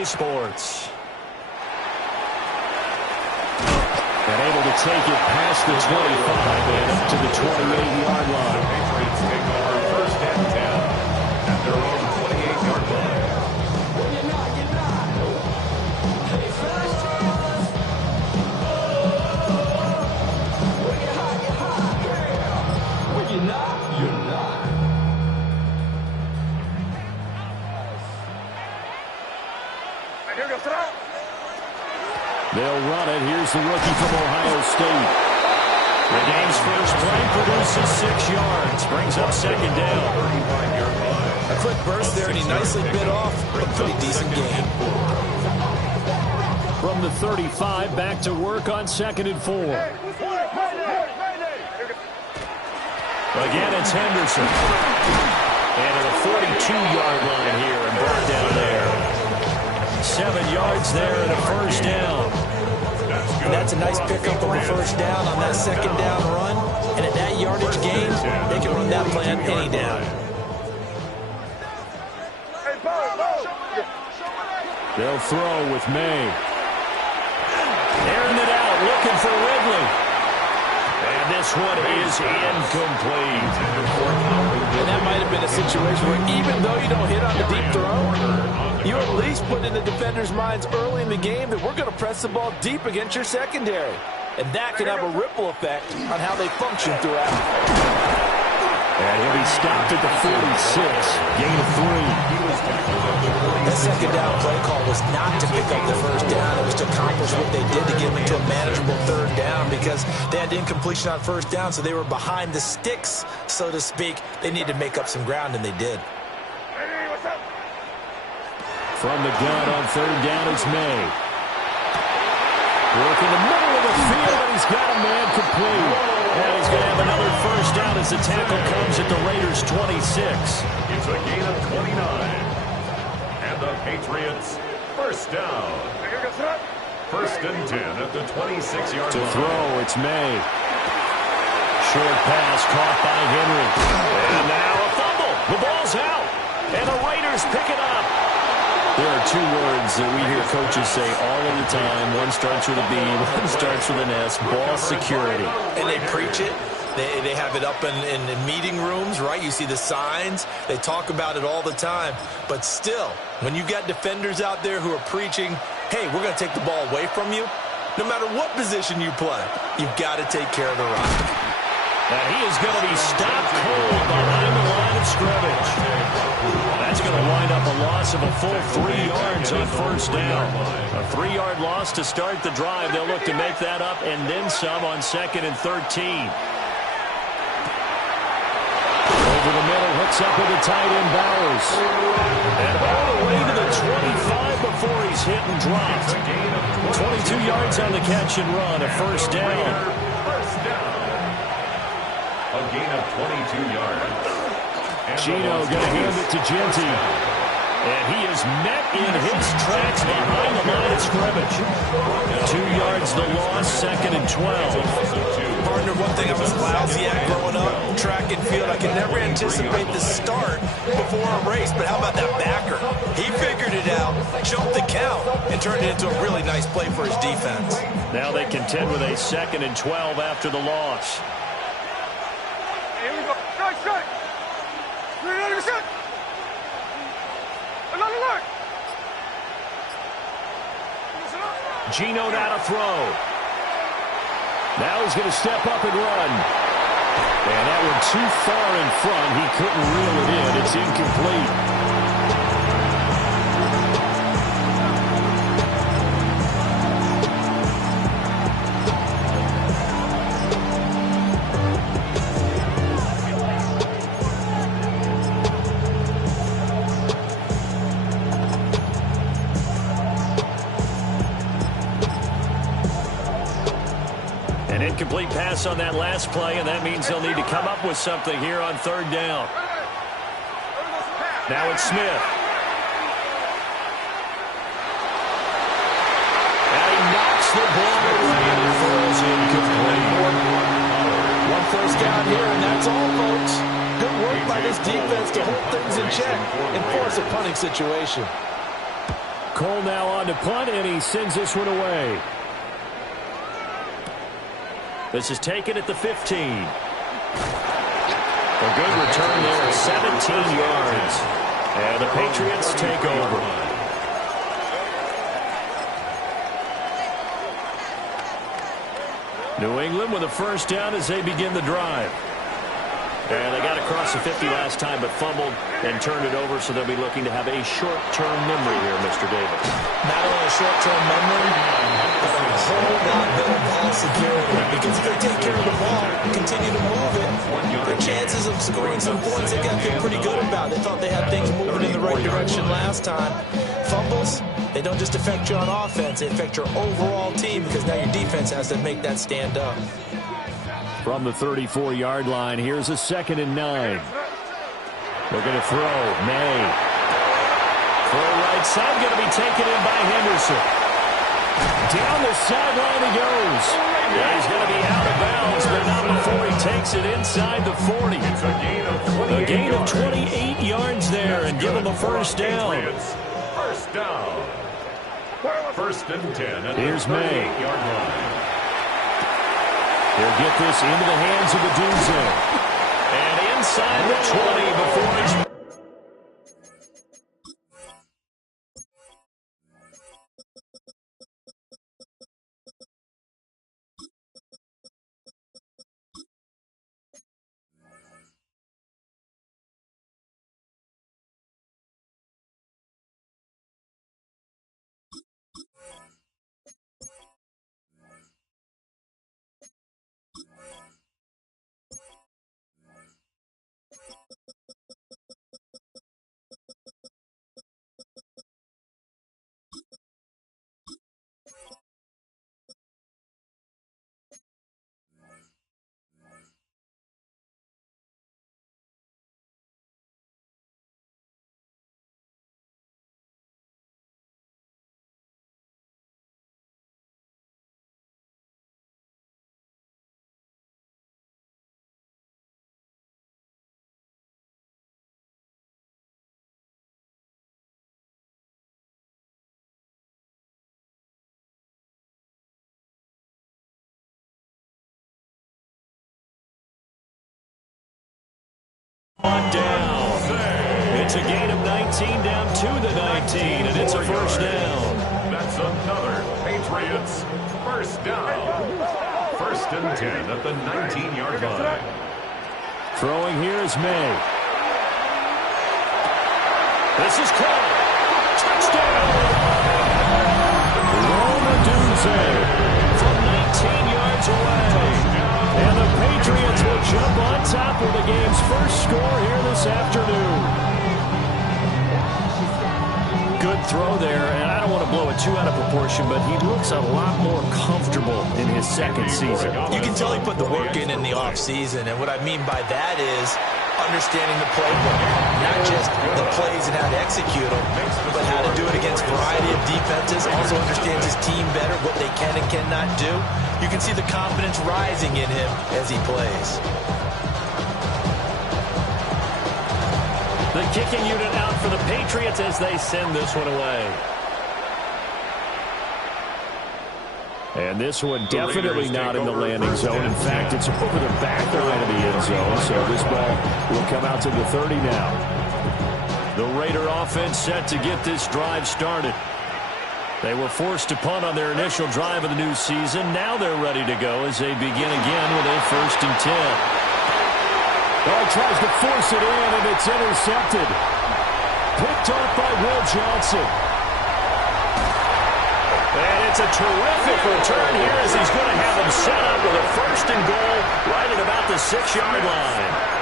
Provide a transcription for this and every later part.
USA Sports. And able to take it past the 25 and up to the 28-yard line. The Patriots take over first and 10 at their own 28-yard line. They'll run it. Here's the rookie from Ohio State. The game's first play produces 6 yards. Brings up second down. A quick burst there, and he nicely bit off a pretty decent game. From the 35, back to work on 2nd and 4. Again, it's Henderson. And at a 42-yard line here and brought down there. 7 yards there and a first down. And that's a nice pickup on the first down on that second down run. And at that yardage gain, they can run that play on any down. They'll throw with May. Airing it out, looking for Ridley. And this one is incomplete. And that might have been a situation where even though you don't hit on the deep throw, you at least put in the defenders' minds early in the game that we're going to press the ball deep against your secondary. And that can have a ripple effect on how they function throughout. And he'll be stopped at the 46, gain of 3. That second down play call was not to pick up the first down. It was to accomplish what they did to get them into a manageable third down because they had incompletion on first down, so they were behind the sticks, so to speak. They needed to make up some ground, and they did. From the gun on 3rd down, it's May. Work in the middle of the field, and he's got a man complete. And he's going to have another first down as the tackle comes at the Raiders' 26. It's a gain of 29. And the Patriots first down. First and 10 at the 26-yard line. To throw, it's May. Short pass caught by Henry. And now a fumble. The ball's out. And the Raiders pick it up. There are 2 words that we hear coaches say all of the time. One starts with a B, one starts with an S. Ball security. And they preach it. They have it up in meeting rooms, right? You see the signs. They talk about it all the time. But still, when you got defenders out there who are preaching, hey, we're going to take the ball away from you, no matter what position you play, you've got to take care of the rock. And he is going to be stopped cold behind the line of scrimmage. That's going to wind up a loss of a full 3 yards on first down. A 3-yard loss to start the drive. They'll look to make that up and then some on 2nd and 13. Over the middle, hooks up with the tight end Bowers. And all the way to the 25 before he's hit and dropped. 22 yards on the catch and run, a first down. A gain of 22 yards. Gino going to hand it to Genty. And he is met in his tracks behind the line of scrimmage. 2 yards the loss, 2nd and 12. Partner, one thing I was lousy at growing up, track and field, I could never anticipate the start before a race. But how about that backer? He figured it out, jumped the count, and turned it into a really nice play for his defense. Now they contend with a 2nd and 12 after the loss. Here we go. Strike. Gino now to throw. Now he's going to step up and run. And that one too far in front. He couldn't reel it in. It's incomplete. Incomplete pass on that last play, and that means they'll need to come up with something here on 3rd down. Now it's Smith. And he knocks the ball away and it falls incomplete. One first down here, and that's all, folks. Good work by this defense to hold things in check and force a punting situation. Cole now on to punt, and he sends this one away. This is taken at the 15. A good return there, 17 yards. And the Patriots take over. New England with a first down as they begin the drive. And they got across the 50 last time, but fumbled and turned it over, so they'll be looking to have a short-term memory here, Mr. Davis. Not only a short-term memory, but a whole lot better ball security. Because if they take care of the ball, continue to move it, their chances of scoring some points, they got to feel pretty good about. They thought they had things moving in the right direction last time. Fumbles, they don't just affect you on offense, they affect your overall team, because now your defense has to make that stand up. From the 34-yard line, here's a 2nd and 9. Looking to throw. May. Throw right side, going to be taken in by Henderson. Down the sideline he goes. Yeah, he's going to be out of bounds, but not before he takes it inside the 40. A gain of 28 yards there, and give him a first down. First down. 1st and 10 at Here's the 38-yard May. line. They'll get this into the hands of Odunze. And inside the 20 before he's... On down. It's a gain of 19 down to the 19, and it's a first down. That's another Patriots first down. 1st and 10 at the 19-yard line. Throwing here is May. This is caught. Touchdown. Rome Odunze from 19 yards away. And the Patriots will jump on top of the game's first score here this afternoon. Good throw there, and I don't want to blow it too out of proportion, but he looks a lot more comfortable in his 2nd season. You can tell he put the work in the offseason, and what I mean by that is understanding the playbook. Not just the plays and how to execute them, but how to do it against a variety of defenses. Also understands his team better, what they can and cannot do. You can see the confidence rising in him as he plays. The kicking unit out for the Patriots as they send this one away. And this one definitely not in the landing zone. In fact, it's over the back line of the end zone, so this ball will come out to the 30 now. The Raider offense set to get this drive started. They were forced to punt on their initial drive of the new season. Now they're ready to go as they begin again with a 1st and 10. Oh, he tries to force it in, and it's intercepted. Picked off by Will Johnson. And it's a terrific return here as he's going to have them set up with a 1st and goal right at about the 6-yard line.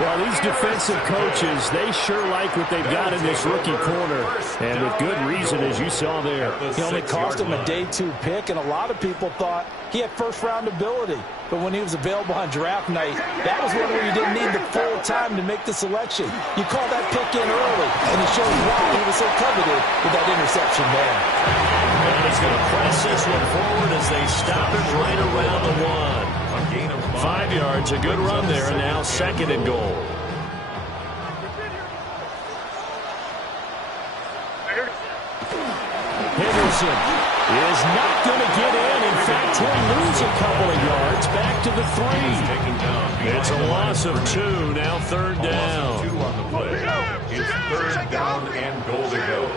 Well, these defensive coaches, they sure like what they've got in this rookie corner, and with good reason, as you saw there. He only cost him a day 2 pick, and a lot of people thought he had first-round ability. But when he was available on draft night, that was one where you didn't need the full time to make the selection. You call that pick in early, and it shows why he was so coveted with that interception there. And he's going to press this one forward as they stop it right around the 1. 5 yards, a good run there, and now 2nd and goal. Henderson is not going to get in. In fact, he'll lose a couple of yards back to the 3. It's a loss of 2. Now third down. 2 on the play. It's third down and goal to go.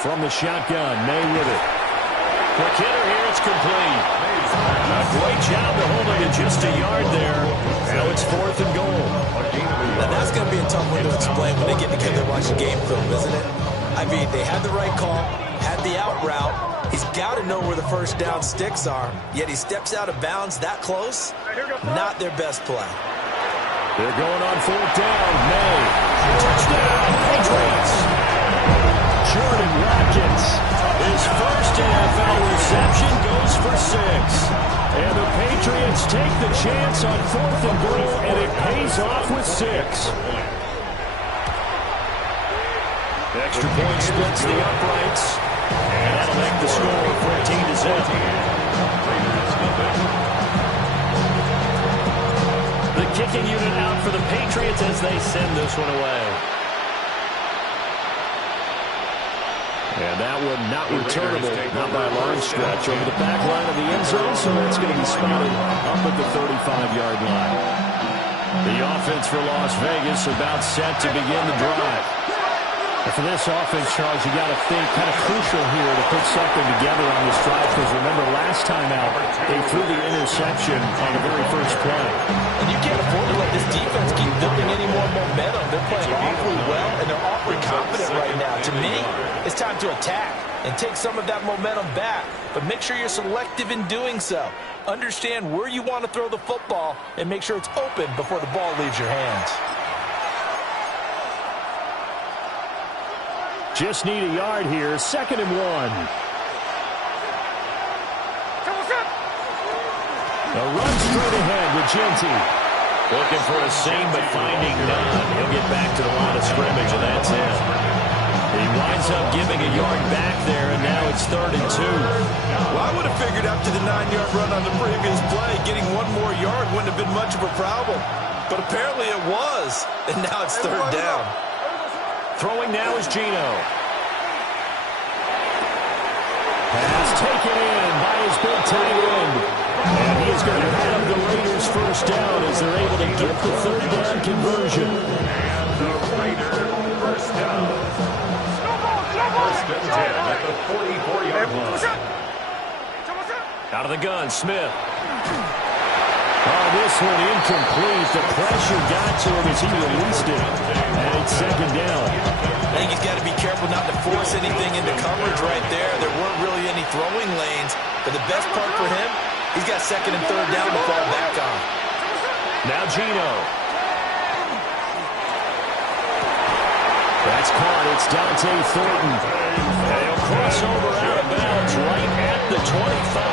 From the shotgun, May with it. Quick hitter here, it's complete. A great job to hold it at just a yard there. Now it's 4th and goal. Now that's going to be a tough one to explain when they get together and watch the game film, isn't it? I mean, they had the right call, had the out route. He's got to know where the first down sticks are, yet he steps out of bounds that close. Not their best play. They're going on 4th down. May. Touchdown, Patriots. Jordan Watkins, his first NFL reception, goes for 6. And the Patriots take the chance on 4th and goal, and it pays off with 6. Extra point splits the uprights, and that'll make the score 14-0. The kicking unit out for the Patriots as they send this one away. And that one not returnable, not by a long stretch, over the back line of the end zone, so that's going to be spotted up at the 35-yard line. The offense for Las Vegas about set to begin the drive. And for this offense, Charles, you got to think kind of crucial here to put something together on this drive, because remember last time out, they threw the interception on the very first play. And you can't afford to let this defense keep building any more momentum. They're playing awfully well, and they're awfully confident right now. To me, it's time to attack and take some of that momentum back, but make sure you're selective in doing so. Understand where you want to throw the football and make sure it's open before the ball leaves your hands. Just need a yard here, 2nd and 1. A run straight ahead with Genty. Looking for a seam, but finding none. He'll get back to the line of scrimmage, and that's it. He winds up giving a yard back there, and now it's 3rd and 2. Well, I would have figured after the 9-yard run on the previous play, getting one more yard wouldn't have been much of a problem. But apparently it was, and now it's 3rd down. Throwing now is Geno. Pass taken in by his big tight end. And he is going to have the Raiders first down as they're able to get the 3rd down conversion. And the Raiders first down. First and 10 at the 44-yard line. Out of the gun, Smith. Oh, this one incomplete. The pressure got to him as he released it. And it's 2nd down. I think he's got to be careful not to force anything into coverage right there. There weren't really any throwing lanes. But the best part for him, he's got 2nd and 3rd down to fall back on. Now Geno. That's caught. It's Dante Thornton. And he'll cross over out of bounds right at the 25.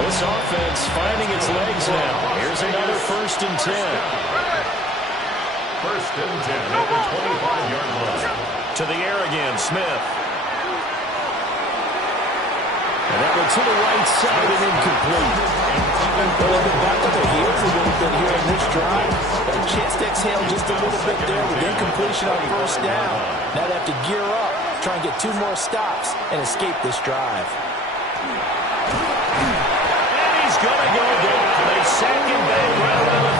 This offense finding its legs now. Here's another 1st and 10. First and 10 at the 25-yard line. To the air again, Smith. And that one to the right side and incomplete. Well, they've been back to their heels a little bit here in this drive. Got a chance to exhale just a little bit there with incompletion on 1st down. Now they have to gear up, try and get 2 more stops, and escape this drive. Going to go down. They sack him back right around the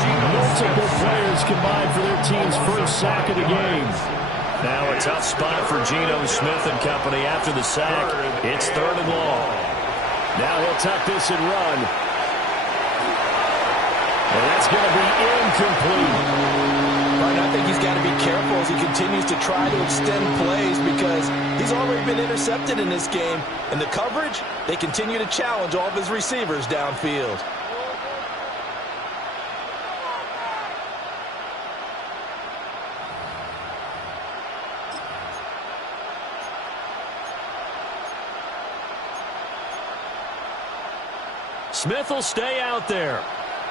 30. Multiple players combined for their team's first sack of the game. Now a tough spot for Geno Smith and company after the sack. It's 3rd and long. Now he'll tuck this and run. And that's going to be incomplete. Right, I think he's got to be careful as he continues to try to extend plays because he's already been intercepted in this game. And the coverage, they continue to challenge all of his receivers downfield. Smith will stay out there.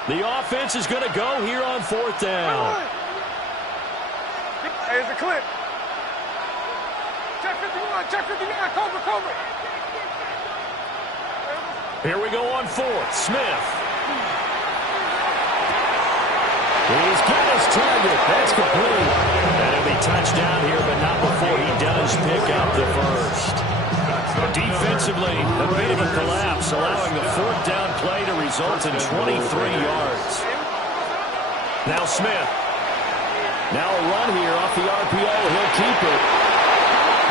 The offense is going to go here on 4th down. Here's the clip. Check 51, check 59, cover. Here we go on 4th. Smith. target. That's complete. And it'll be touchdown here, but not before he does pick up the first. Defensively, a bit of a collapse, allowing the fourth down play to result in 23 yards. Now Smith. Now a run here off the RPO. He'll keep it.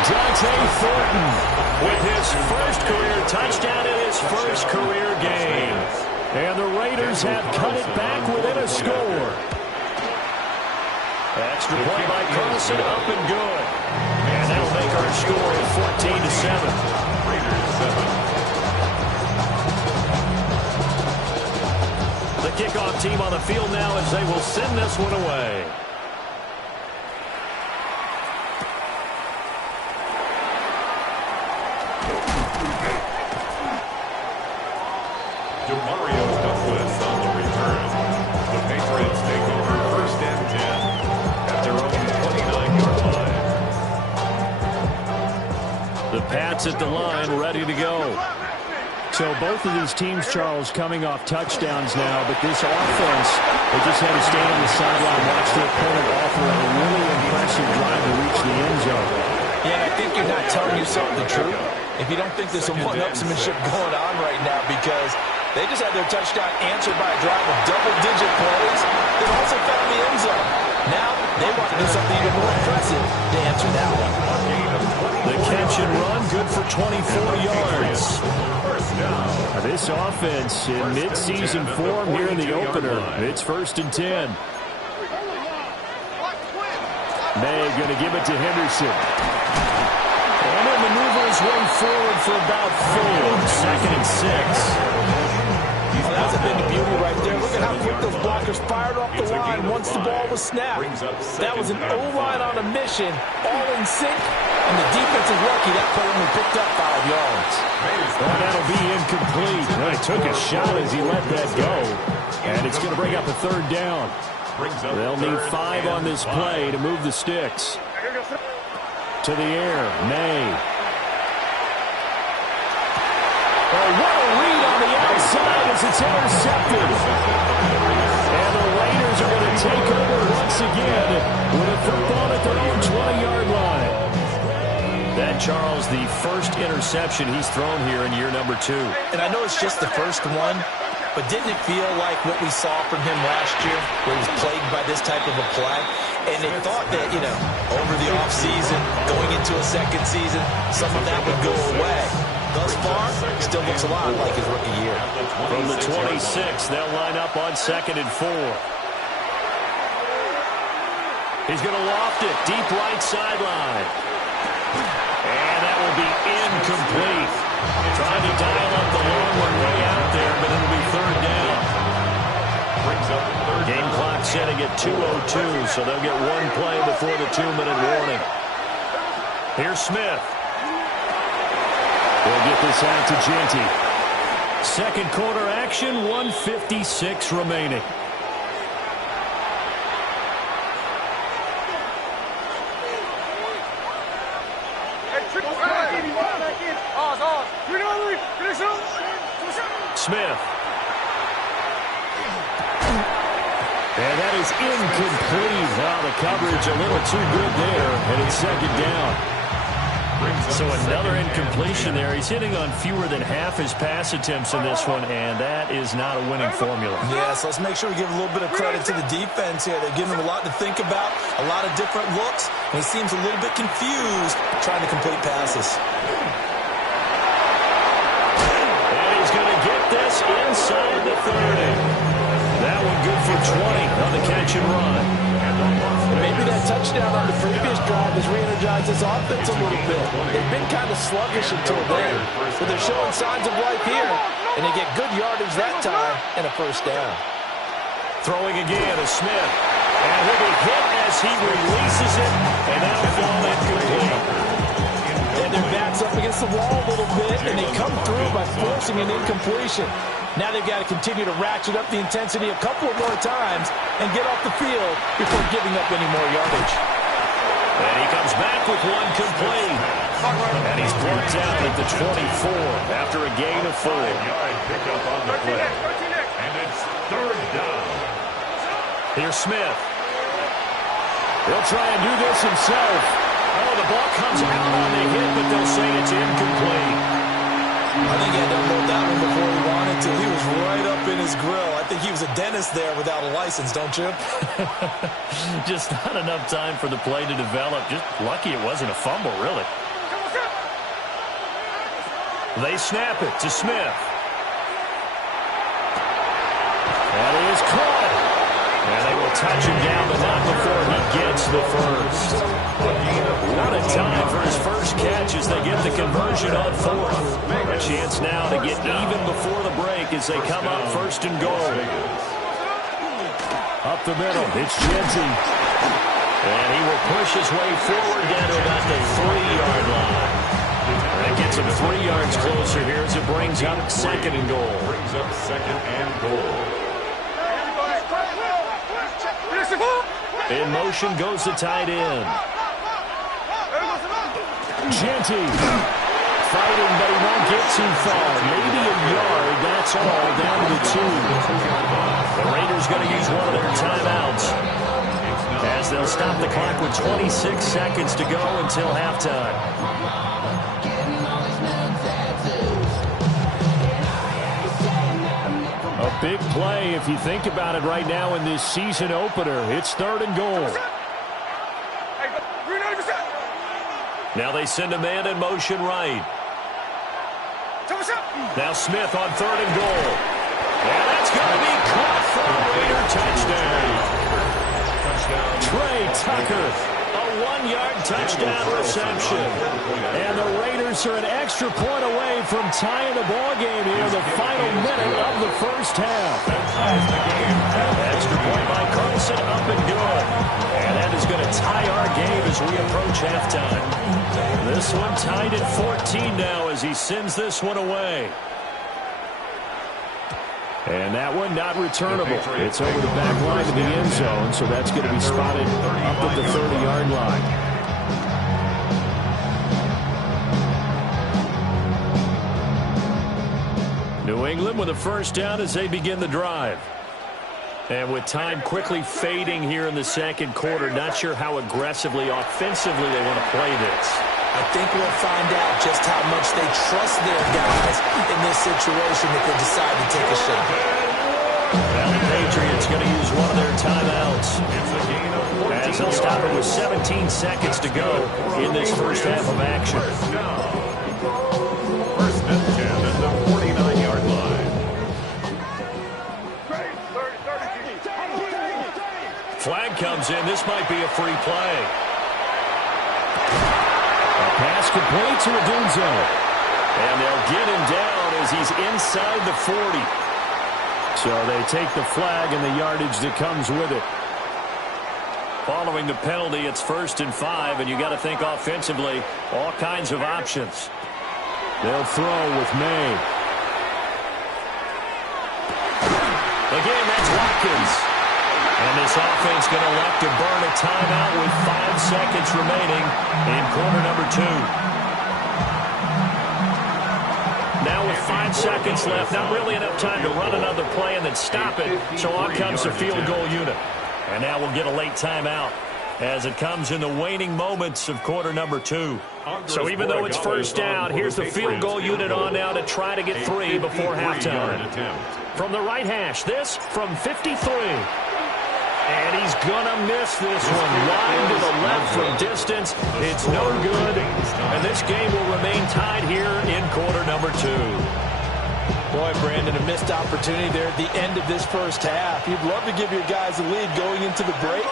Jonte Thornton with his first career touchdown in his first career game. And the Raiders have cut it back within a score. Extra point by Carlson, up and good. And that'll make our score 14-7. The kickoff team on the field now as they will send this one away. Demario Douglas on the return. The Patriots take over 1st and 10 at their own 29-yard line. The Pats at the line, ready to go. So both of these teams, Charles, coming off touchdowns now, but this offense, they just had to stand on the sideline and watch their opponent offer a really impressive drive to reach the end zone. Yeah, I think you're not telling yourself the truth if you don't think there's some one-upsmanship going on right now, because they just had their touchdown answered by a drive of double-digit plays. They've also found the end zone. Now they want to do something even more impressive to answer that one. The catch and run, good for 24 yards. This offense in midseason form here in the opener. It's 1st and 10. May going to give it to Henderson. And he'll maneuver his way forward for about 4. 2nd and 6. Oh, that's a bit of beauty right there. Look at how quick those blockers fired off the line once the ball was snapped. That was an O-line on a mission, all in sync, and the defense is lucky that play only picked up 5 yards. Well, that'll be incomplete. Well, he took a shot as he let that go, and it's going to bring up a 3rd down. They'll need 5 on this play to move the sticks. To the air, May. Oh, what a read on the outside as it's intercepted. And the Raiders are going to take over once again with a football at their own 20-yard line. That, Charles, the first interception he's thrown here in year number 2. And I know it's just the first one, but didn't it feel like what we saw from him last year, where he was plagued by this type of a play? And they thought that, over the offseason, going into a second season, some of that would go away. Thus far, still looks a lot like his rookie year. From the 26, they'll line up on 2nd and 4. He's going to loft it, deep right sideline. And that will be incomplete. Trying to dial up the long one way out there, but it'll be 3rd down. Game clock setting at 2:02, so they'll get 1 play before the 2-minute warning. Here's Smith. They'll get this out to Genty. 2nd quarter action, 1:56 remaining. Smith. And that is incomplete. Now the coverage a little too good there, and it's 2nd down. So another incompletion there. He's hitting on fewer than half his pass attempts in this one, and that is not a winning formula. Yeah, so let's make sure we give a little bit of credit to the defense here. They're giving him a lot to think about, a lot of different looks, and he seems a little bit confused trying to complete passes. And he's going to get this inside the 30. That one good for 20 on the catch and run. Maybe that touchdown on the previous drive has re-energized this offense a little bit. They've been kind of sluggish until then, but they're showing signs of life here, and they get good yardage that time and a 1st down. Throwing again is Smith, and he'll be hit as he releases it, and that'll fall incomplete. And their backs up against the wall a little bit, and they come through by forcing an incompletion. Now they've got to continue to ratchet up the intensity a couple of more times and get off the field before giving up any more yardage. And he comes back with 1 complete. And he's brought down at the 24 after a gain of 4. Pick up on the play. And it's 3rd down. Here's Smith. He'll try and do this himself. Oh, the ball comes out on the hit, but they'll say it's incomplete. I think he had to unload that one before he wanted to. He was right up in his grill. I think he was a dentist there without a license, don't you? Just not enough time for the play to develop. Just lucky it wasn't a fumble, really. They snap it to Smith. That is caught. And they will touch him down, but not before he gets the first. What a time for his first catch as they get the conversion on fourth. A chance now to get even before the break as they come up first and goal. Up the middle, it's Jensen. And he will push his way forward down to about the 3-yard line. That gets him 3 yards closer here as it brings up second and goal. Brings up second and goal. In motion goes the tight end. Genty fighting, but he won't get too far. Maybe a yard, that's all, down to the 2. The Raiders going to use one of their timeouts as they'll stop the clock with 26 seconds to go until halftime. A big play if you think about it right now in this season opener. It's third and goal. Now they send a man in motion right. Now Smith on third and goal. And that's going to be caught for a Raider touchdown. Trey Tucker, a 1-yard touchdown reception. And the Raiders are an extra point away from tying the ball game here, the final minute of the first half. Extra point by Carlson, up and good. And that is going to tie our game as we approach halftime. This one tied at 14 now as he sends this one away. And that one not returnable. It's over the back line of the end zone, so that's going to be spotted up at the 30-yard line. New England with a first down as they begin the drive. And with time quickly fading here in the second quarter, not sure how aggressively, offensively they want to play this. I think we'll find out just how much they trust their guys in this situation if they decide to take a shot. Well, the Patriots going to use one of their timeouts. As they'll stop it with 17 seconds to go in this first half of action. First and 10 at the 49-yard line. Flag comes in. This might be a free play. A pass complete to Odunze. And they'll get him down as he's inside the 40. So they take the flag and the yardage that comes with it. Following the penalty, it's 1st and 5, and you got to think offensively, all kinds of options. They'll throw with May. Again, that's Watkins. And this offense going to elect to burn a timeout with 5 seconds remaining in quarter number 2. Now with 5 seconds left, not really enough time to run another play and then stop it. So on comes the field goal unit. And now we'll get a late timeout as it comes in the waning moments of quarter number 2. So even though it's first down, here's the field goal unit on now to try to get 3 before halftime. From the right hash, this from 53. And he's going to miss this one. Wide to the left from distance. It's no good. And this game will remain tied here in quarter number 2. Boy, Brandon, a missed opportunity there at the end of this first half. You'd love to give your guys a lead going into the break,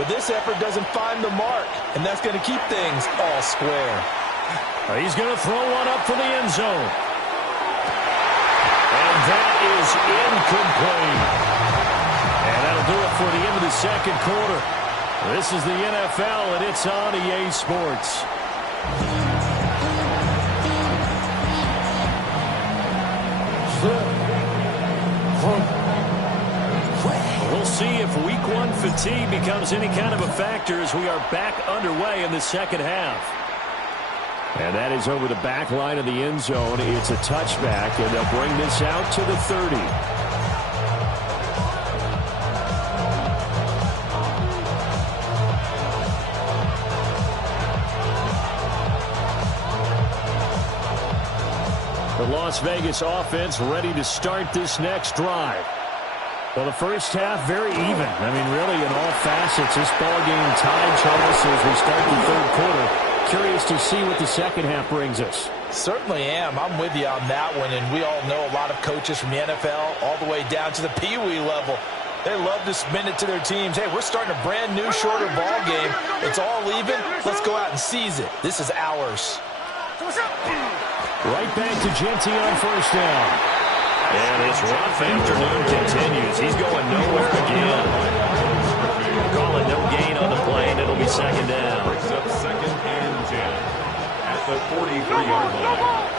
but this effort doesn't find the mark, and that's going to keep things all square. He's going to throw one up for the end zone. And that is incomplete. And that'll do it for the end of the second quarter. This is the NFL, and it's on EA Sports. We'll see if week 1 fatigue becomes any kind of a factor as we are back underway in the second half. And that is over the back line of the end zone. It's a touchback, and they'll bring this out to the 30. Las Vegas offense ready to start this next drive. Well, the first half, very even. I mean, really, in all facets, this ball game tied, Charles, as we start the third quarter. Curious to see what the second half brings us. Certainly am. I'm with you on that one, and we all know a lot of coaches from the NFL all the way down to the Pee Wee level. They love to spin it to their teams. Hey, we're starting a brand new, shorter ball game. It's all even. Let's go out and seize it. This is ours. Right back to Jeanty on first down. And his rough afternoon continues. He's going nowhere again. Call it no gain on the play, and it'll be second down. Brings up 2nd and 10 at the 43-yard line.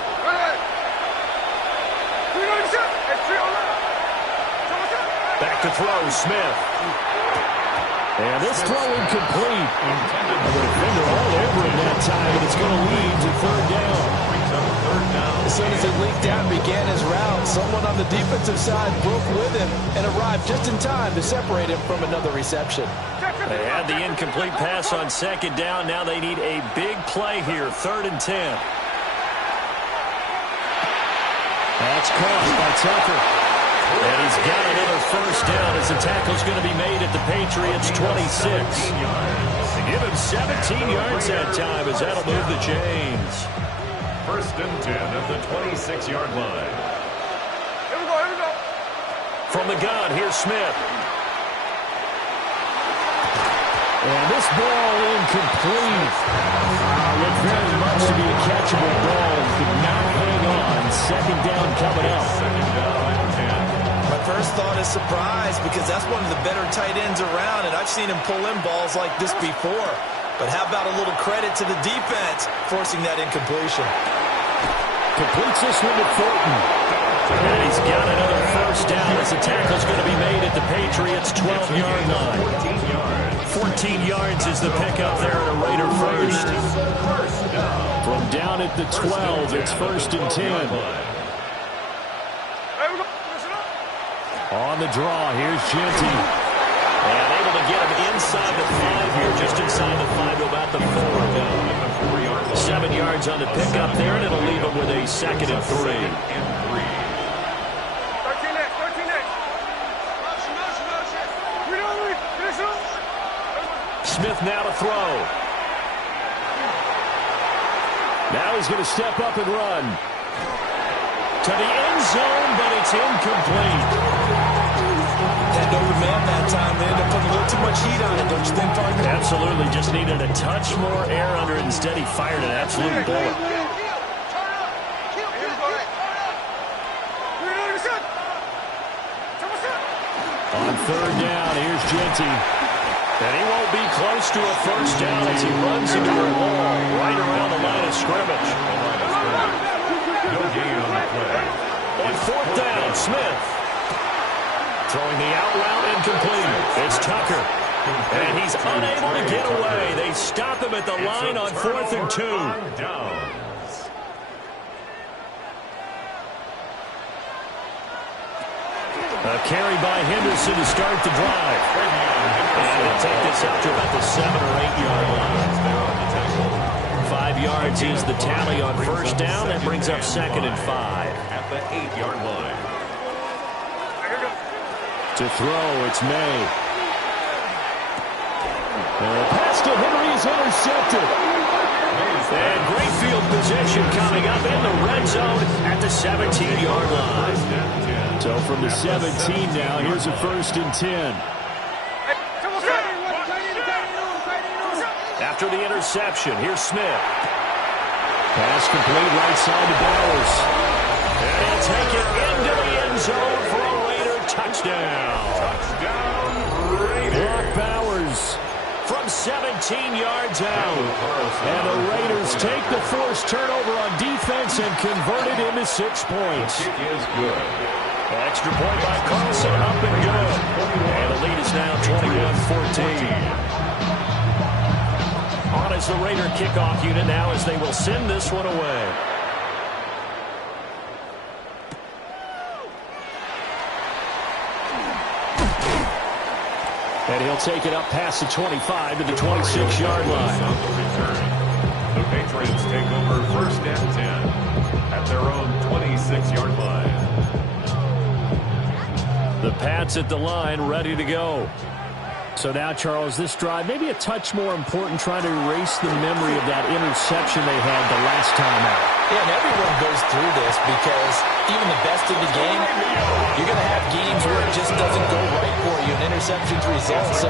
Back to throw, Smith. And this throw incomplete. The defender all over him that time, and it's going to lead to third down. As soon as he leaked out and began his route, someone on the defensive side broke with him and arrived just in time to separate him from another reception. They had the incomplete pass on second down. Now they need a big play here, 3rd and 10. That's caught by Tucker. And he's got another first down as the tackle's going to be made at the Patriots' 26. Give him 17 yards that time as that'll move the chains. 1st and 10 at the 26-yard line. Here we go. From the gun, here's Smith. And this ball incomplete. Looked very much to be a catchable ball. Could not hang on. 2nd down coming up. 2nd down and 10. My first thought is surprise because that's one of the better tight ends around, and I've seen him pull in balls like this before. But how about a little credit to the defense forcing that incompletion? Completes this one to Thornton. And he's got another first down as the tackle's going to be made at the Patriots' 12-yard line. 14 yards is the pickup there at a Raider first. From down at the 12, it's 1st and 10. On the draw, here's Jeanty. And able to get him inside the 5 here, just inside the 5 to about the 4. 7 yards on the pickup there, and it'll leave him with a 2nd and 3. 13 next. Smith now to throw. Now he's going to step up and run. To the end zone, but it's incomplete. Had no man that time. They ended up putting a little too much heat on it, don't you think, partner? Absolutely. Just needed a touch more air under it. Instead, he fired an absolute bullet. On 3rd down, here's Jeanty. And he won't be close to a first down as he runs into a wall right around the line of scrimmage. No gain on the play. On 4th down, Smith. Throwing the out route incomplete. It's Tucker. And he's unable to get away. They stop him at the line on 4th and 2. Downs. A carry by Henderson to start the drive. And they'll take this out to about the 7 or 8 yard line. 5 yards is the tally on first down. That brings up 2nd and 5. At the 8-yard line. To throw, it's May. The pass to Henry is intercepted. And great field position coming up in the red zone at the 17-yard line. So from the 17 now, here's a 1st and 10. After the interception, here's Smith. Pass complete right side to Bowers. And he'll take it into the end zone for a Raider touchdown. Brock Bowers from 17 yards out. And the Raiders take the forced turnover on defense and convert it into 6 points. Kick is good. Extra point by Carlson, up and good. And the lead is now 21-14. On as the Raider kickoff unit now as they will send this one away. And he'll take it up past the 25 to the 26-yard line. The Patriots take over 1st and 10 at at their own 26-yard line. The Pats at the line, ready to go. So now, Charles, this drive maybe a touch more important, trying to erase the memory of that interception they had the last time out. Yeah, and everyone goes through this because even the best in the game, you're going to have games where it just doesn't go right for you, and interceptions result. So,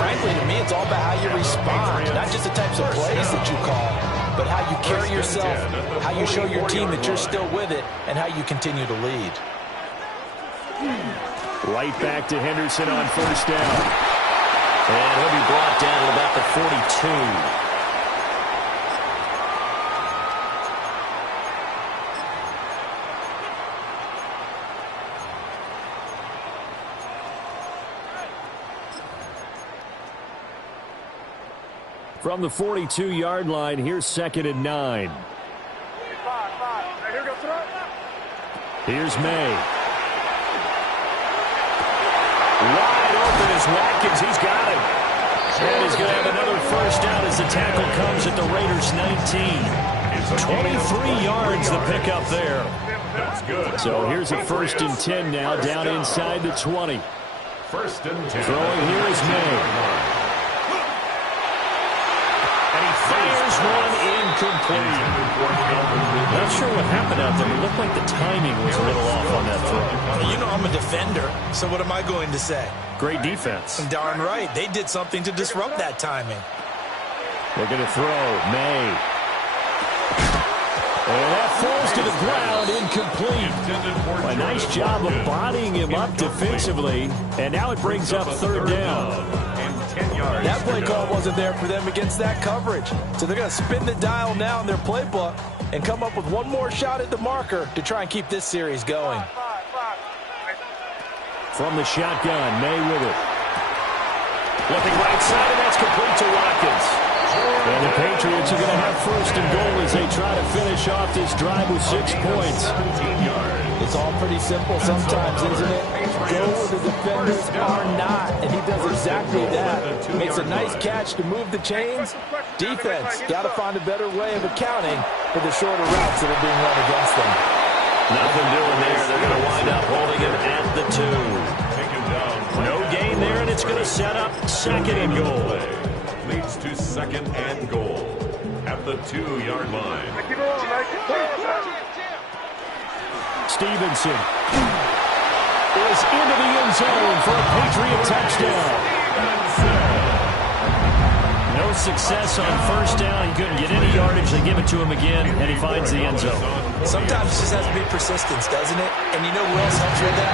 frankly, to me, it's all about how you respond, not just the types of plays that you call, but how you carry yourself, how you show your team that you're still with it, and how you continue to lead. Right back to Henderson on first down. And he'll be brought down at about the 42. From the 42-yard line, here's 2nd and 9. Here's May. Wide open is Watkins. He's got it. And he's going to have another first down as the tackle comes at the Raiders' 19. 23 yards the pickup there. That's good. So here's a 1st and 10 now, down inside the 20. 1st and 10. Throwing here is May. Fires one incomplete. Not sure what happened out there. It looked like the timing was a little off on that throw. You know I'm a defender, so what am I going to say? Great defense. Darn right. They did something to disrupt that timing. They're going to throw. May. And that falls to the ground, incomplete. A nice job of bodying him up defensively. And now it brings up 3rd down. That play call wasn't there for them against that coverage. So they're going to spin the dial now in their playbook and come up with one more shot at the marker to try and keep this series going. From the shotgun, May with it. Looking right side, and that's complete to Watkins. And the Patriots are going to have 1st and goal as they try to finish off this drive with 6 points. It's all pretty simple sometimes, isn't it? Go where the defenders are not, and he does exactly that. Makes a nice catch to move the chains. Defense, got to find a better way of accounting for the shorter routes that are being run against them. Nothing doing there. They're going to wind up holding him at the 2. No gain there, and it's going to set up 2nd and goal. Leads to 2nd and goal at the 2-yard line. Stevenson is into the end zone for a Patriot touchdown. No success on 1st down. He couldn't get any yardage. They give it to him again, and he finds the end zone. Sometimes it just has to be persistence, doesn't it? And you know who else helps with that?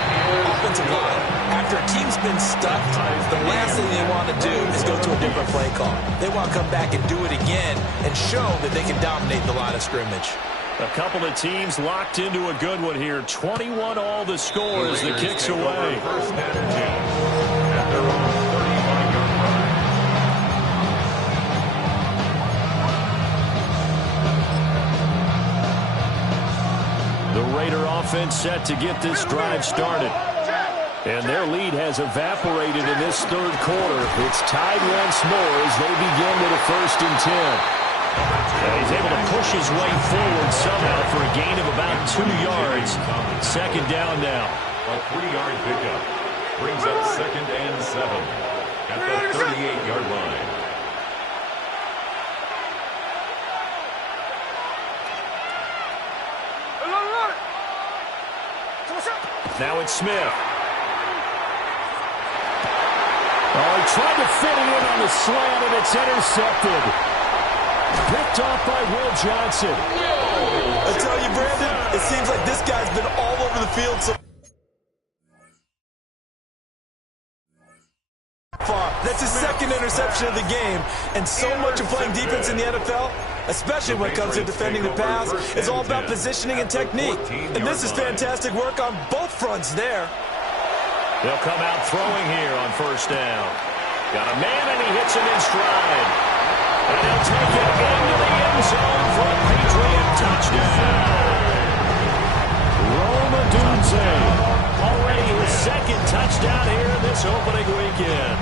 Offensive line. After a team's been stuffed, the last thing they want to do is go to a different play call. They want to come back and do it again and show that they can dominate the line of scrimmage. A couple of teams locked into a good one here. 21 all the score as the kick's away. 1st and 10 at their own 35-yard line. The Raider offense set to get this drive started. And their lead has evaporated in this 3rd quarter. It's tied once more as they begin with a 1st and 10. And he's able to push his way forward somehow for a gain of about 2 yards. 2nd down now. A 3-yard pickup brings up 2nd and 7 at the 38-yard line. Now it's Smith. Oh, he tried to fit it in on the slant, and it's intercepted. Picked off by Will Johnson. I tell you, Brandon, it seems like this guy's been all over the field so far. That's his 2nd interception of the game, and so much of playing defense in the NFL, especially when it comes to defending the pass, is all about positioning and technique. And this is fantastic work on both fronts there. They'll come out throwing here on 1st down. Got a man, and he hits him in stride. And he'll take it into the end zone for a Patriot touchdown. Rome Odunze, already his 2nd touchdown here this opening weekend.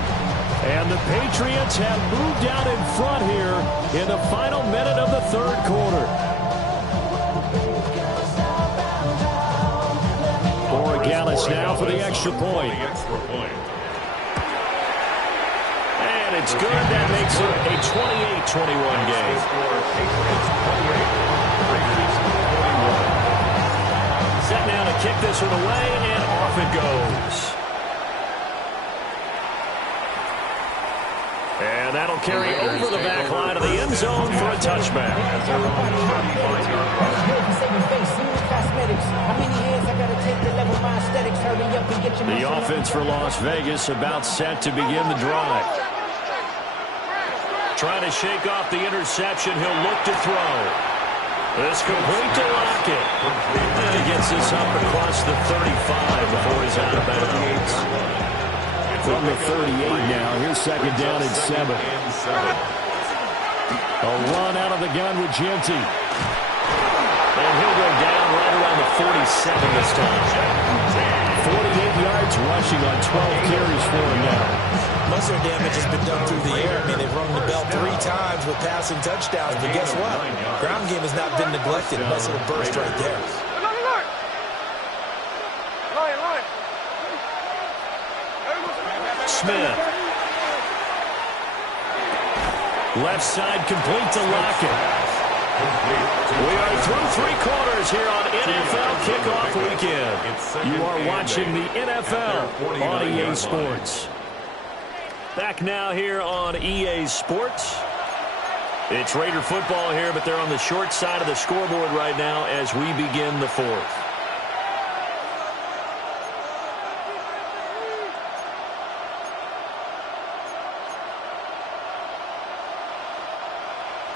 And the Patriots have moved out in front here in the final minute of the 3rd quarter. offense now for the extra point. And it's good. That makes it a 28-21 game. Set now to kick this one away, and off it goes. And that'll carry over the back line of the end zone for a touchback. The offense for Las Vegas about set to begin the drive. Trying to shake off the interception. He'll look to throw. This complete to Lockett. And he gets this up across the 35 before he's out of bounds. From the 38 now. Here's second down and 7. A run out of the gun with Genty. And he'll go down right around the 47 this time. 48 yards rushing on 12 carries for him now. Most of their damage has been done through the air. I mean, they've rung the bell 3 times with passing touchdowns. But guess what? Ground game has not been neglected. Nice little burst right there. Smith. Left side complete to Lockett. We are through 3 quarters here on NFL Kickoff Weekend. You are watching the NFL on EA Sports. Back now here on EA Sports. It's Raider football here, but they're on the short side of the scoreboard right now as we begin the 4th.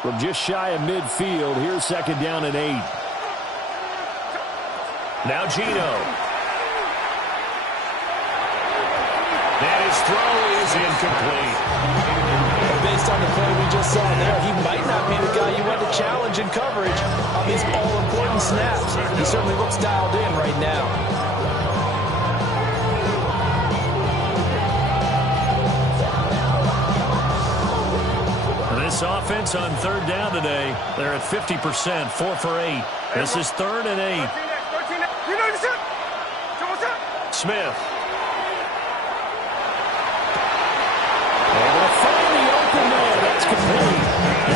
From just shy of midfield, here's second down and 8. Now Geno. And his throw is incomplete. Based on the play we just saw there, he might not be the guy you want to challenge in coverage on these all-important snaps. He certainly looks dialed in right now. This offense on third down today, they're at 50%, 4 for 8. This is 3rd and 8. Smith. Able to find the open man. That's complete.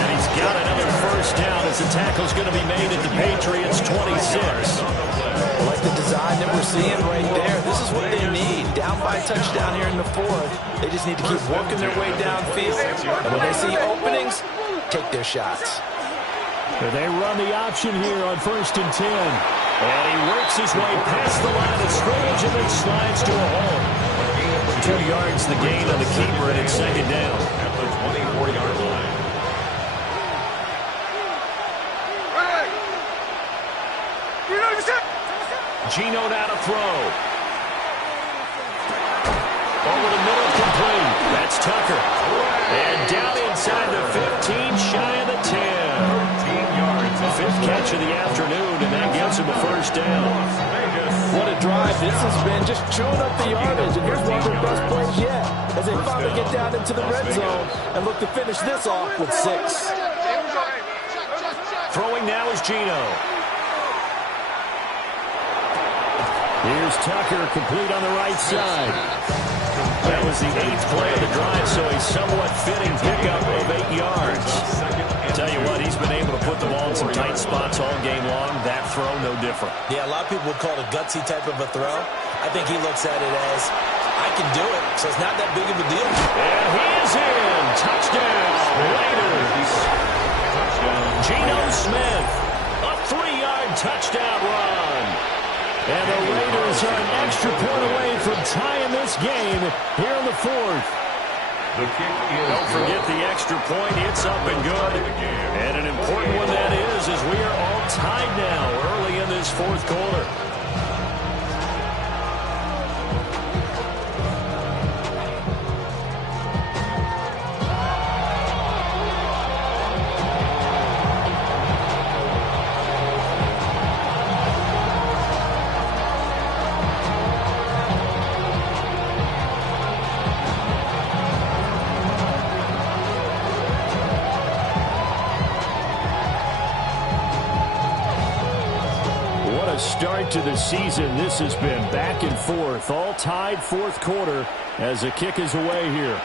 And he's got another first down as the tackle's going to be made at the Patriots 26. Like the design that we're seeing right there, this is what they need. Down by a touchdown here in the 4th. They just need to keep working their way downfield. And when they see openings, take their shots. They run the option here on 1st and 10. And he works his way past the line of scrimmage and then slides to a hole. 2 yards the gain on the keeper, and it's second down. At the 24-yard line. Geno now to throw. Over the middle, complete. That's Tucker. And down inside the 15, shy of the 10. 13 yards. 5th catch of the afternoon, and that gives him a first down. What a drive this has been, just chewing up the yardage. And here's one of their best plays yet as they finally get down into the red zone and look to finish this off with 6. Throwing now is Geno. Here's Tucker, complete on the right side. That was the 8th play of the drive, so a somewhat fitting pickup of 8 yards. Tell you what, he's been able to put the ball in some tight spots all game long. That throw, no different. Yeah, a lot of people would call it a gutsy type of a throw. I think he looks at it as, I can do it, so it's not that big of a deal. And he is in. Touchdown, Raiders. Geno Smith, a 3-yard touchdown run. And the Raiders are an extra point away from tying this game here in the 4th. Don't forget the extra point. It's up and good. And an important one that is, as we are all tied now early in this 4th quarter. start to the season. This has been back and forth, all tied fourth quarter as the kick is away here.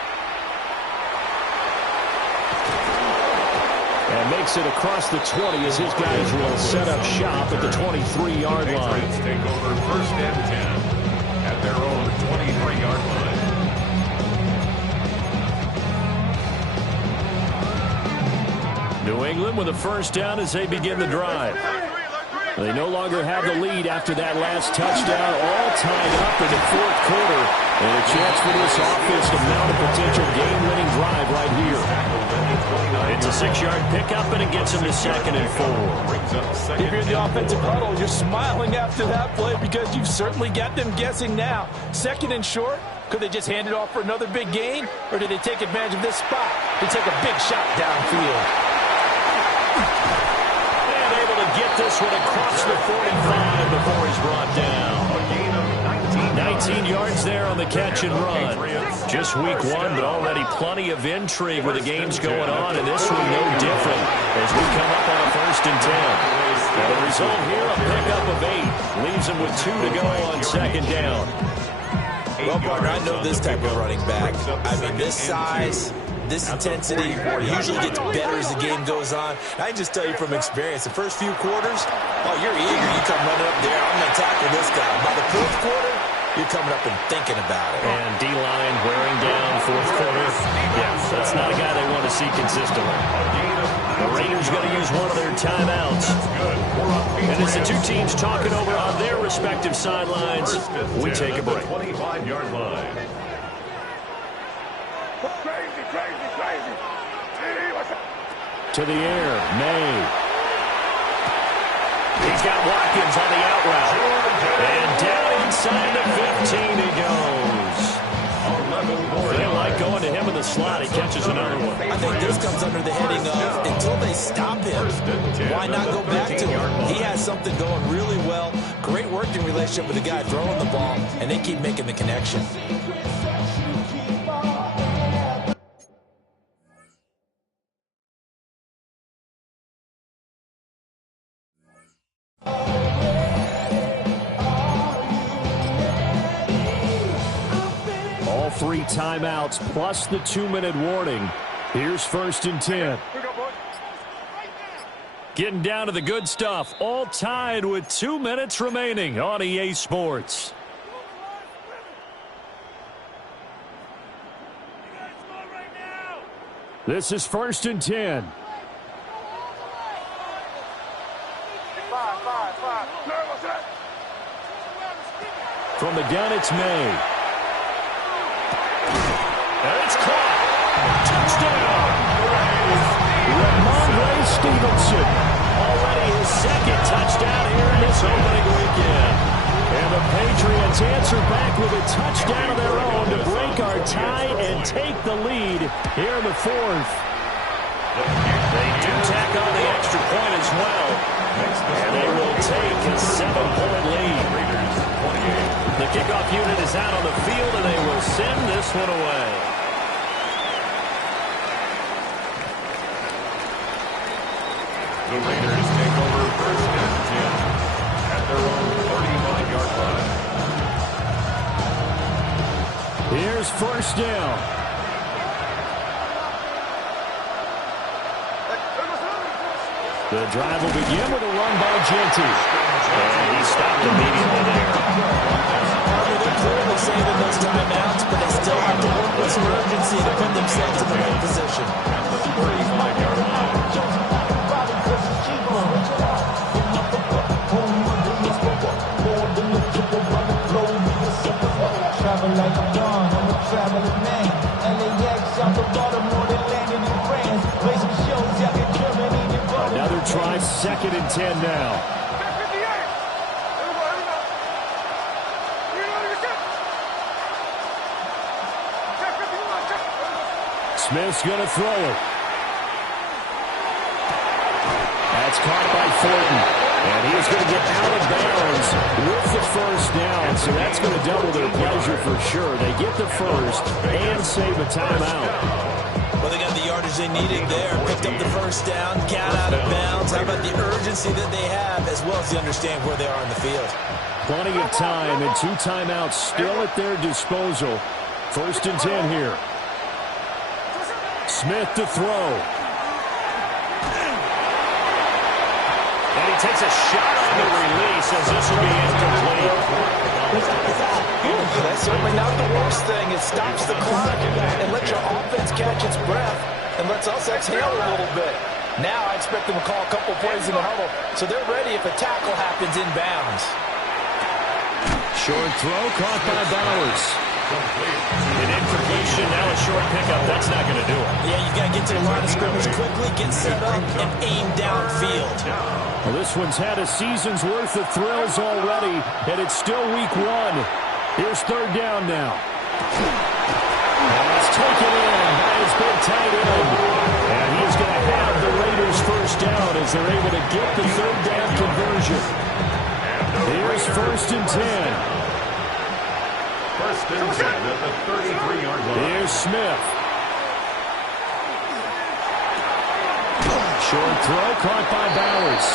And makes it across the 20 as his guys will set up shop at the 23-yard line. Take over 1st and 10 at their own 23-yard line. New England with a first down as they begin the drive. They no longer have the lead after that last touchdown, all tied up in the fourth quarter. And a chance for this offense to mount a potential game-winning drive right here. It's a 6-yard pickup, and it gets them to 2nd and 4. If you're in the offensive huddle, you're smiling after that play because you've certainly got them guessing now. 2nd and short, could they just hand it off for another big gain? Or did they take advantage of this spot to take a big shot downfield? Get this one across the 45 before he's brought down. 19 yards there on the catch and run. Just week 1, but already plenty of intrigue with the games going on, and this one no different as we come up on a 1st and 10. Now the result here, a pickup of 8. Leaves him with 2 to go on 2nd down. Well, partner, I know this type of running back. I mean, this size, this intensity usually gets better as the game goes on. I can just tell you from experience, the first few quarters, oh, you're eager. You come running up there, I'm going to tackle this guy. By the 4th quarter, you're coming up and thinking about it. And D-line wearing down 4th quarter. Yeah, that's not a guy they want to see consistently. The Raiders going to use one of their timeouts. And as the two teams talking over on their respective sidelines, we take a break. 25-yard line. To the air, May. He's got Watkins on the out route. And down inside the 15 he goes. They like going to him in the slot. He catches another one. I think this comes under the heading of until they stop him, why not go back to him? He has something going really well. Great working relationship with the guy throwing the ball, and they keep making the connection. All 3 timeouts plus the 2-minute warning. Here's 1st and 10. Getting down to the good stuff. All tied with 2 minutes remaining on EA Sports. This is 1st and 10. From the gun, it's May. And it's caught. Touchdown. Ramondre Stevenson. Already his 2nd touchdown here in this opening weekend. And the Patriots answer back with a touchdown of their own to break our tie and take the lead here in the 4th. They do tack on the extra point as well. And they will take a 7-point lead. The kickoff unit is out on the field, and they will send this one away. The Raiders take over 1st and 10 at their own 35-yard line. Here's 1st down. The drive will begin with a run by Genty. And he stopped immediately there. They're clearly saving those timeouts, but they still have to work with some urgency to put themselves in the right position. At the 35-yard line. Travel like I'm gone, I'm a traveling man. LAX, out the Baltimore, they landed in France. Play some shows out in Germany. Another try, 2nd and 10 now. Smith's going to throw it. That's caught by Thornton. And he is going to get out of bounds with the 1st down. So that's going to double their pleasure for sure. They get the 1st and save a timeout. Well, they got the yardage they needed there. Picked up the first down, got out of bounds. How about the urgency that they have, as well as they understand where they are in the field? Plenty of time and 2 timeouts still at their disposal. 1st and 10 here. Smith to throw. And he takes a shot on the release as this will be incomplete. That's certainly not the worst thing. It stops the clock and lets your offense catch its breath and lets us exhale a little bit. Now I expect them to call a couple plays in the huddle so they're ready if a tackle happens inbounds. Short throw caught by Bowers. An incompletion, now a short pickup. That's not going to do it. Yeah, you got to get to the line of scrimmage quickly, get set up, and aim downfield. Well, this one's had a season's worth of thrills already, and it's still week 1. Here's 3rd down now. And it's taken in by his big tight end. And he's going to have the Raiders' first down as they're able to get the 3rd down conversion. Here's 1st and 10. 1st and 10 at the 33-yard line. Here's Smith. Short throw caught by Bowers.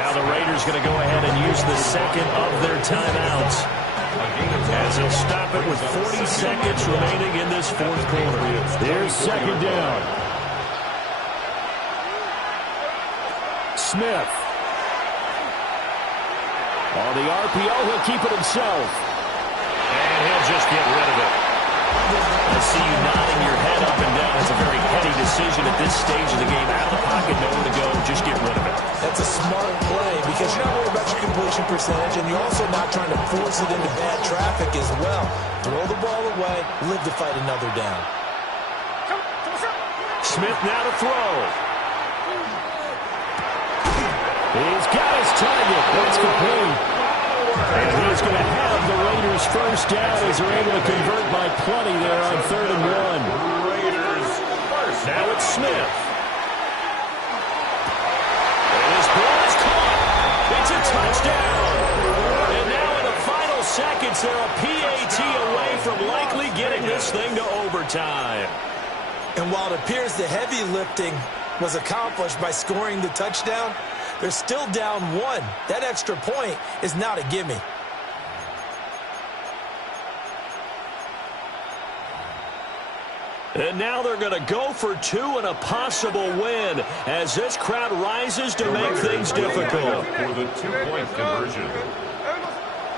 Now the Raiders going to go ahead and use the second of their timeouts, as they'll stop it with 40 seconds remaining in this 4th quarter. Here's 2nd down. Smith. On the RPO, he'll keep it himself. And he'll just get rid of it. I see you nodding your head up and down. It's a very heady decision at this stage of the game. Out of the pocket, nowhere to go. Just get rid of it. That's a smart play because you're not worried about your completion percentage, and you're also not trying to force it into bad traffic as well. Throw the ball away, live to fight another down. Smith now to throw. He's got his target. That's complete. And he's going to have the Raiders' first down as they're able to convert by plenty there on 3rd and 1. Raiders first. Now it's Smith. And his ball is caught. It's a touchdown. And now in the final seconds, they're a PAT away from likely getting this thing to overtime. And while it appears the heavy lifting was accomplished by scoring the touchdown, they're still down 1. That extra point is not a gimme. And now they're going to go for 2 and a possible win as this crowd rises to make things difficult. For the 2-point conversion.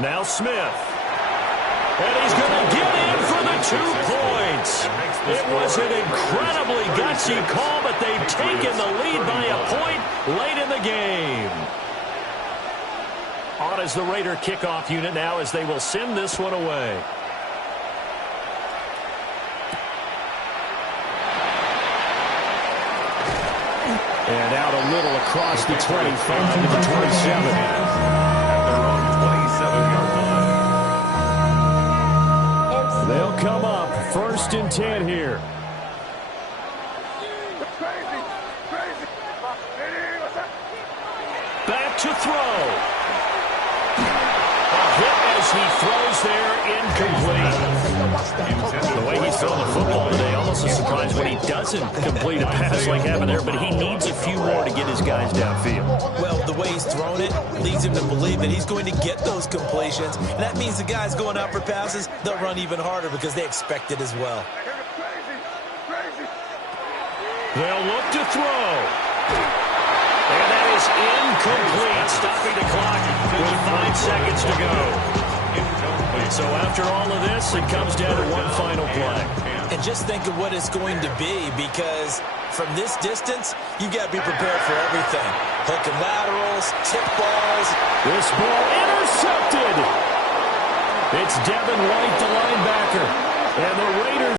Now Smith. And he's going to get in for the 2 points. It was an incredibly gutsy call, but they've taken the lead by a point late in the game. On as the Raider kickoff unit now as they will send this one away. And out a little across the 25 to the 27. At their own 27-yard line. They'll come up 1st and 10 here. Back to throw. A hit as he throws there, incomplete. The way he's throwing the football today, almost a surprise when he doesn't complete a pass like happened there, but he needs a few more to get his guys downfield. Well, the way he's thrown it leads him to believe that he's going to get those completions. And that means the guys going out for passes, they'll run even harder because they expect it as well. They'll look to throw. And that is incomplete, stopping the clock with 5 seconds to go. So after all of this, it comes down to one final play. And just think of what it's going to be, because from this distance, you've got to be prepared for everything. Hook and laterals, tip balls. This ball intercepted. It's Devin White, the linebacker. And the Raiders